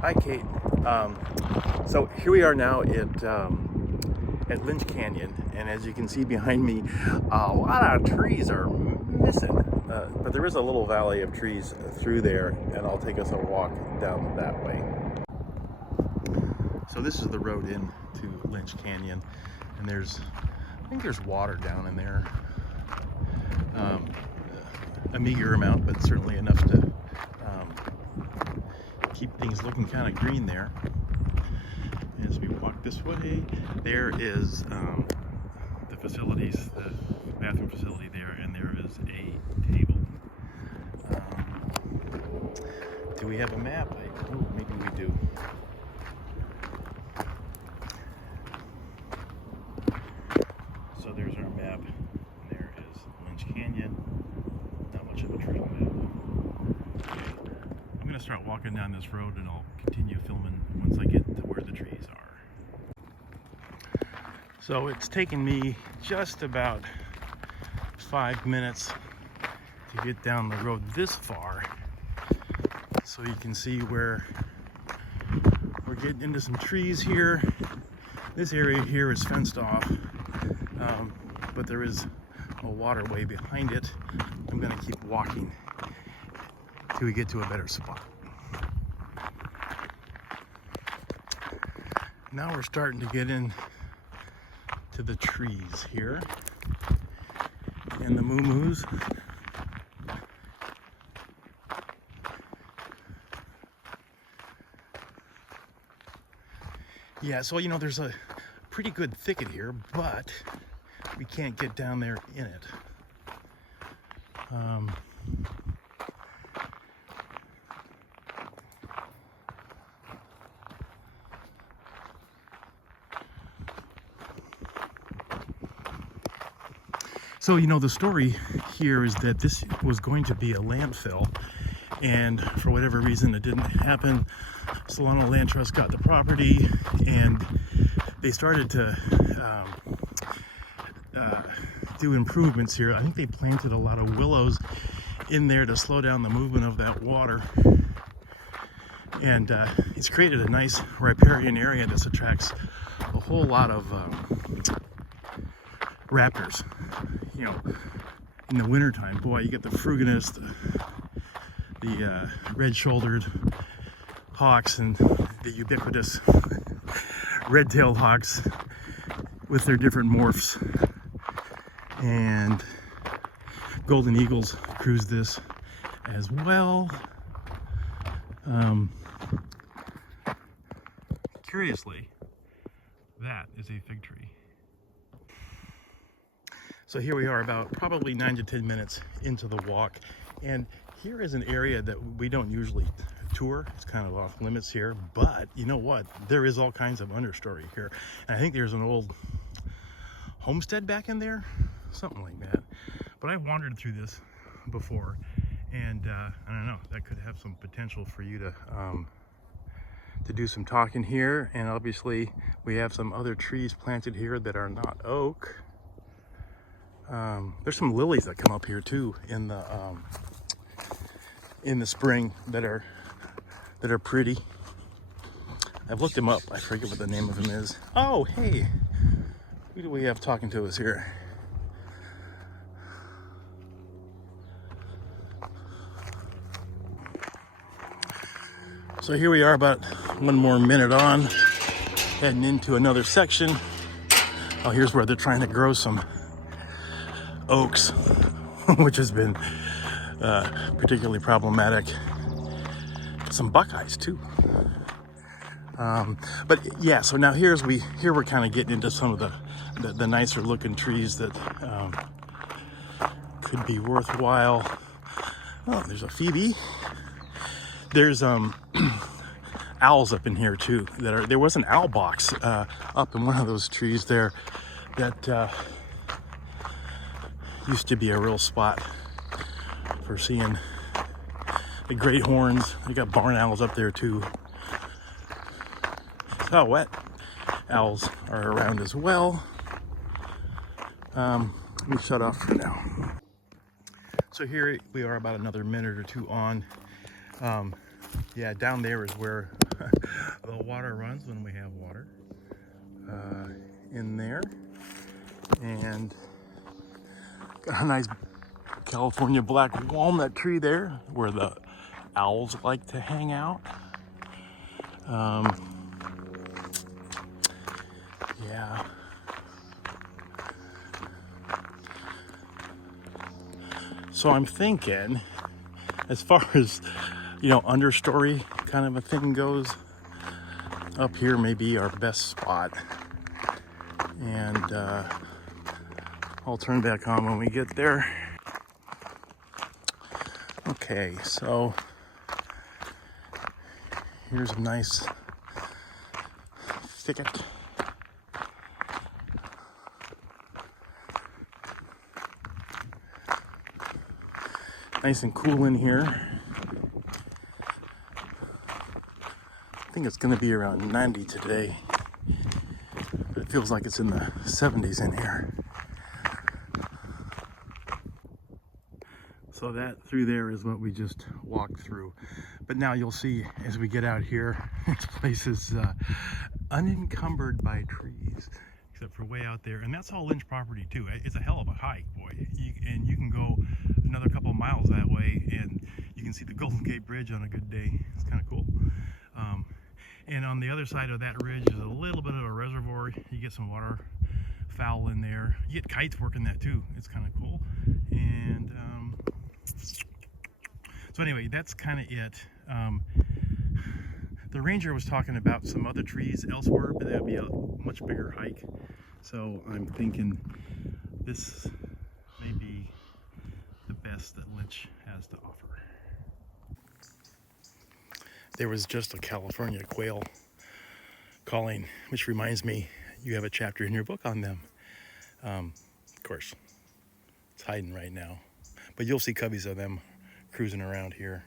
Hi, Kate. So here we are now at Lynch Canyon, and as you can see behind me, a lot of trees are missing. But there is a little valley of trees through there, and I'll take us a walk down that way. So this is the road in to Lynch Canyon, and I think there's water down in there. A meager amount, but certainly enough to keep things looking kind of green there. As we walk this way, there is the facilities, the bathroom facility there, and there is a table. Do we have a map? Oh, maybe we do. So there's our map. There is Lynch Canyon. Not much of a trail map. I'm going to start walking down this road, and I'll continue filming once I get to where the trees are. So it's taken me just about 5 minutes to get down the road this far. So you can see where we're getting into some trees here. This area here is fenced off, but there is a waterway behind it. I'm going to keep walking till we get to a better spot. Now we're starting to get in to the trees here and the moo-moos. Yeah, so there's a pretty good thicket here, but we can't get down there in it. So, the story here is that this was going to be a landfill, and for whatever reason it didn't happen. Solano Land Trust got the property, and they started to do improvements here. I think they planted a lot of willows in there to slow down the movement of that water, and it's created a nice riparian area that attracts a whole lot of raptors. In the wintertime, boy, you get the fruginus, the red-shouldered hawks, and the ubiquitous red-tailed hawks with their different morphs. And golden eagles cruise this as well. Curiously, that is a fig tree. So here we are, about probably 9 to 10 minutes into the walk, and here is an area that we don't usually tour. It's kind of off limits here, but you know what? There is all kinds of understory here, and I think there's an old homestead back in there, something like that. But I've wandered through this before, and I don't know, that could have some potential for you to do some talking here. And obviously we have some other trees planted here that are not oak. There's some lilies that come up here too in the spring that are pretty. I've looked them up. I forget what the name of them is. Oh, hey, who do we have talking to us here? So here we are, about 1 more minute on, heading into another section. Oh, here's where they're trying to grow some oaks, which has been particularly problematic. Some buckeyes too. But yeah, so now here we're kind of getting into some of the nicer looking trees that could be worthwhile. Oh, there's a phoebe. There's owls up in here too. There was an owl box up in one of those trees there that used to be a real spot for seeing the great horns. They got barn owls up there too. So wet owls are around as well. Let me shut off for now. So here we are, about another minute or two on. Yeah, down there is where The water runs when we have water in there. And got a nice California black walnut tree there where the owls like to hang out. Yeah. So I'm thinking, as far as, understory kind of a thing goes, up here may be our best spot. And I'll turn back on when we get there. Okay, so here's a nice thicket. Nice and cool in here. I think it's going to be around 90 today. It feels like it's in the 70s in here. So that through there is what we just walked through. But now you'll see as we get out here, this place is unencumbered by trees, except for way out there. And that's all Lynch property too. It's a hell of a hike, boy. And you can go another couple of miles that way and you can see the Golden Gate Bridge on a good day. It's kind of cool. And on the other side of that ridge is a little bit of a reservoir. You get some waterfowl in there. You get kites working that too. It's kind of cool. And so anyway, that's kind of it. The ranger was talking about some other trees elsewhere, but that would be a much bigger hike. So I'm thinking this may be the best that Lynch has to offer. There was just a California quail calling, which reminds me, you have a chapter in your book on them. Of course, it's hiding right now, but you'll see cubbies of them cruising around here.